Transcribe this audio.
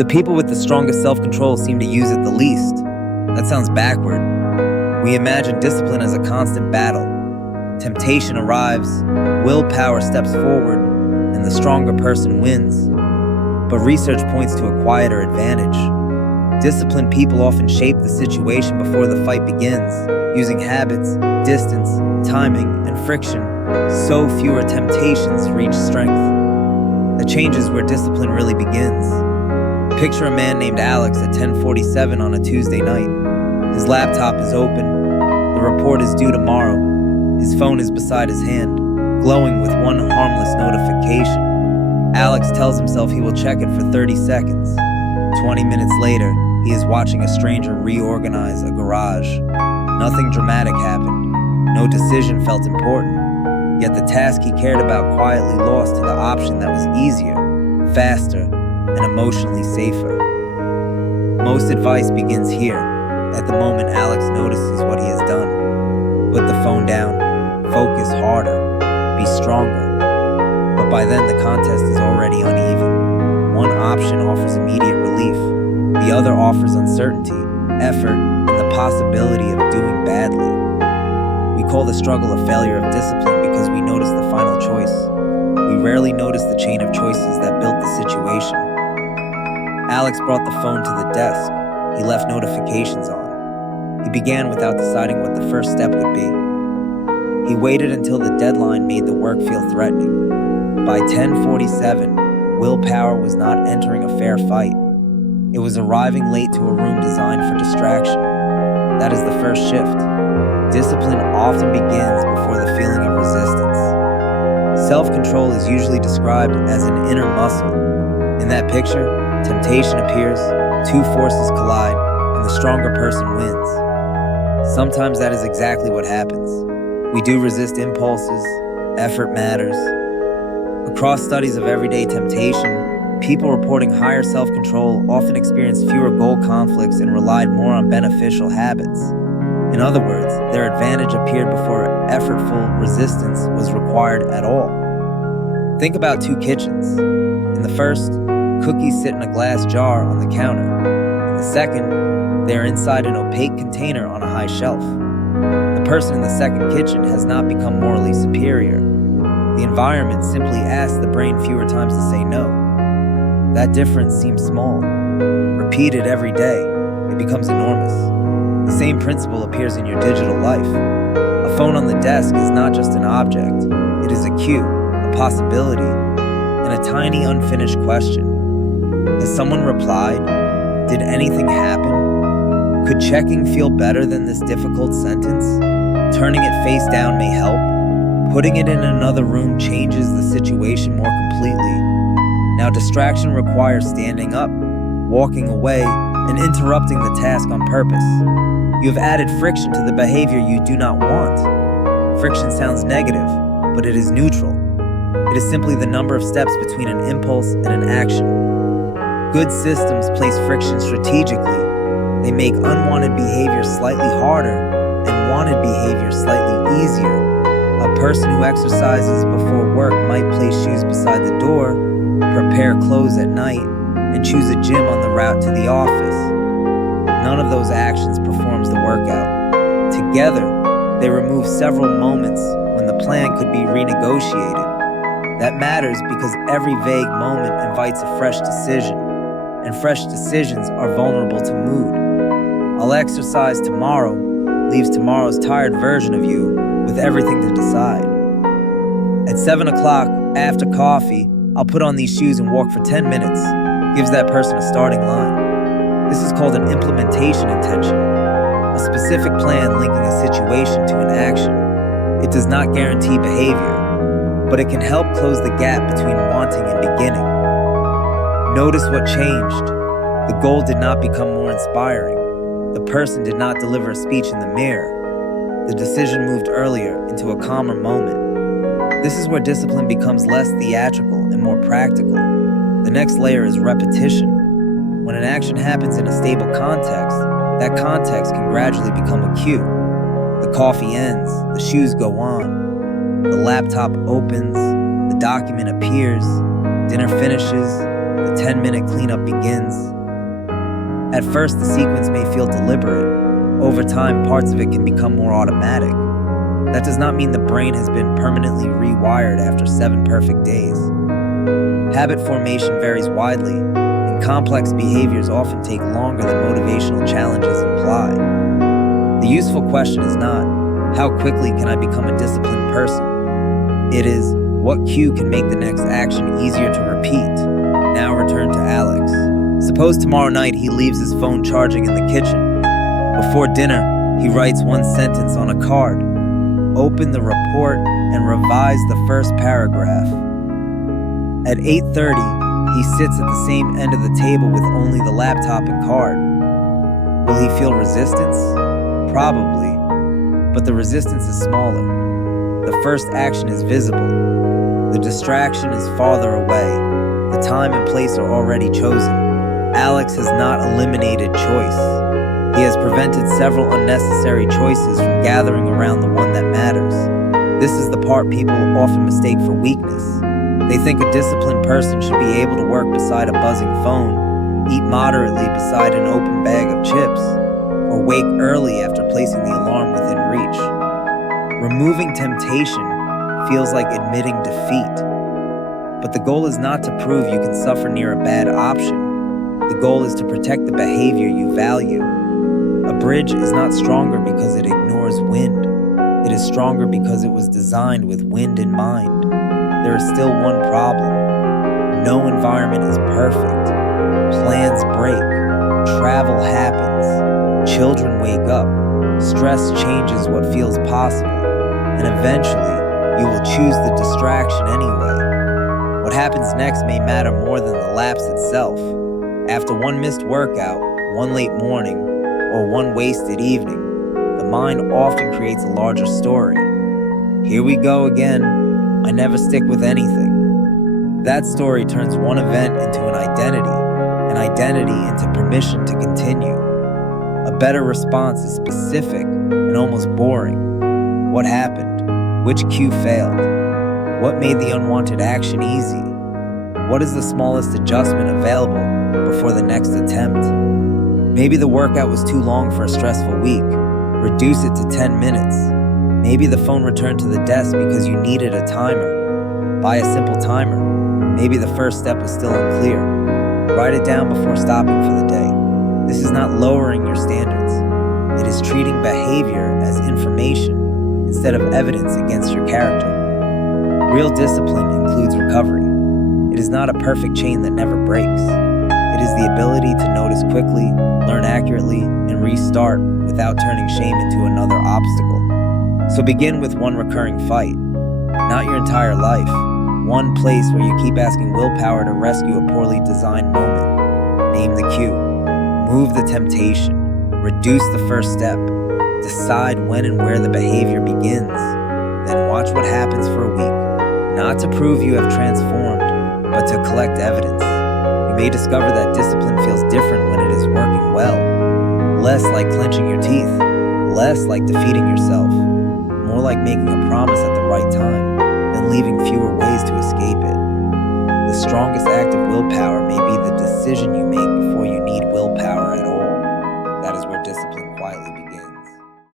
The people with the strongest self-control seem to use it the least. That sounds backward. We imagine discipline as a constant battle. Temptation arrives, willpower steps forward, and the stronger person wins. But research points to a quieter advantage. Disciplined people often shape the situation before the fight begins, using habits, distance, timing, and friction, so fewer temptations reach strength. The change is where discipline really begins. Picture a man named Alex at 10:47 on a Tuesday night. His laptop is open. The report is due tomorrow. His phone is beside his hand, glowing with one harmless notification. Alex tells himself he will check it for 30 seconds. 20 minutes later, he is watching a stranger reorganize a garage. Nothing dramatic happened. No decision felt important. Yet the task he cared about quietly lost to the option that was easier, faster, and emotionally safer. Most advice begins here, at the moment Alex notices what he has done. Put the phone down, focus harder, be stronger. But by then the contest is already uneven. One option offers immediate relief. The other offers uncertainty, effort, and the possibility of doing badly. We call the struggle a failure of discipline because we notice the final choice. We rarely notice the chain of choices that built the situation. Alex brought the phone to the desk. He left notifications on. He began without deciding what the first step would be. He waited until the deadline made the work feel threatening. By 10:47, willpower was not entering a fair fight. It was arriving late to a room designed for distraction. That is the first shift. Discipline often begins before the feeling of resistance. Self-control is usually described as an inner muscle. In that picture, temptation appears, two forces collide, and the stronger person wins. Sometimes that is exactly what happens. We do resist impulses, effort matters. Across studies of everyday temptation, people reporting higher self-control often experienced fewer goal conflicts and relied more on beneficial habits. In other words, their advantage appeared before effortful resistance was required at all. Think about two kitchens. In the first, cookies sit in a glass jar on the counter. In the second, they are inside an opaque container on a high shelf. The person in the second kitchen has not become morally superior. The environment simply asks the brain fewer times to say no. That difference seems small. Repeated every day, it becomes enormous. The same principle appears in your digital life. A phone on the desk is not just an object. It is a cue, a possibility, and a tiny unfinished question. Has someone replied? Did anything happen? Could checking feel better than this difficult sentence? Turning it face down may help. Putting it in another room changes the situation more completely. Now, distraction requires standing up, walking away, and interrupting the task on purpose. You have added friction to the behavior you do not want. Friction sounds negative, but it is neutral. It is simply the number of steps between an impulse and an action. Good systems place friction strategically. They make unwanted behavior slightly harder and wanted behavior slightly easier. A person who exercises before work might place shoes beside the door, prepare clothes at night, and choose a gym on the route to the office. None of those actions performs the workout. Together, they remove several moments when the plan could be renegotiated. That matters because every vague moment invites a fresh decision, and fresh decisions are vulnerable to mood. I'll exercise tomorrow leaves tomorrow's tired version of you with everything to decide. At 7 o'clock, after coffee, I'll put on these shoes and walk for 10 minutes. Gives that person a starting line. This is called an implementation intention, a specific plan linking a situation to an action. It does not guarantee behavior, but it can help close the gap between wanting and beginning. Notice what changed. The goal did not become more inspiring. The person did not deliver a speech in the mirror. The decision moved earlier into a calmer moment. This is where discipline becomes less theatrical and more practical. The next layer is repetition. When an action happens in a stable context, that context can gradually become a cue. The coffee ends, the shoes go on, the laptop opens, the document appears, dinner finishes, the 10-minute cleanup begins. At first, the sequence may feel deliberate. Over time, parts of it can become more automatic. That does not mean the brain has been permanently rewired after 7 perfect days. Habit formation varies widely, and complex behaviors often take longer than motivational challenges imply. The useful question is not, how quickly can I become a disciplined person? It is, what cue can make the next action easier to repeat? Now return to Alex. Suppose tomorrow night he leaves his phone charging in the kitchen. Before dinner, he writes one sentence on a card. Open the report and revise the first paragraph. At 8:30, he sits at the same end of the table with only the laptop and card. Will he feel resistance? Probably, but the resistance is smaller. The first action is visible. The distraction is farther away. The time and place are already chosen. Alex has not eliminated choice. He has prevented several unnecessary choices from gathering around the one that matters. This is the part people often mistake for weakness. They think a disciplined person should be able to work beside a buzzing phone, eat moderately beside an open bag of chips, or wake early after placing the alarm within reach. Removing temptation feels like admitting defeat. But the goal is not to prove you can suffer near a bad option. The goal is to protect the behavior you value. A bridge is not stronger because it ignores wind. It is stronger because it was designed with wind in mind. There is still one problem. No environment is perfect. Plans break. Travel happens. Children wake up. Stress changes what feels possible. And eventually, you will choose the distraction anyway. What happens next may matter more than the lapse itself. After one missed workout, one late morning, or one wasted evening, the mind often creates a larger story. Here we go again. I never stick with anything. That story turns one event into an identity into permission to continue. A better response is specific and almost boring. What happened? Which cue failed? What made the unwanted action easy? What is the smallest adjustment available before the next attempt? Maybe the workout was too long for a stressful week. Reduce it to 10 minutes. Maybe the phone returned to the desk because you needed a timer. Buy a simple timer. Maybe the first step was still unclear. Write it down before stopping for the day. This is not lowering your standards. It is treating behavior as information instead of evidence against your character. Real discipline includes recovery. It is not a perfect chain that never breaks. It is the ability to notice quickly, learn accurately, and restart without turning shame into another obstacle. So begin with one recurring fight, not your entire life. One place where you keep asking willpower to rescue a poorly designed moment. Name the cue. Move the temptation. Reduce the first step. Decide when and where the behavior begins. Then watch what happens for a week. Not to prove you have transformed, but to collect evidence. You may discover that discipline feels different when it is working well. Less like clenching your teeth. Less like defeating yourself. More like making a promise at the right time, than leaving fewer ways to escape it. The strongest act of willpower may be the decision you make before you need willpower at all. That is where discipline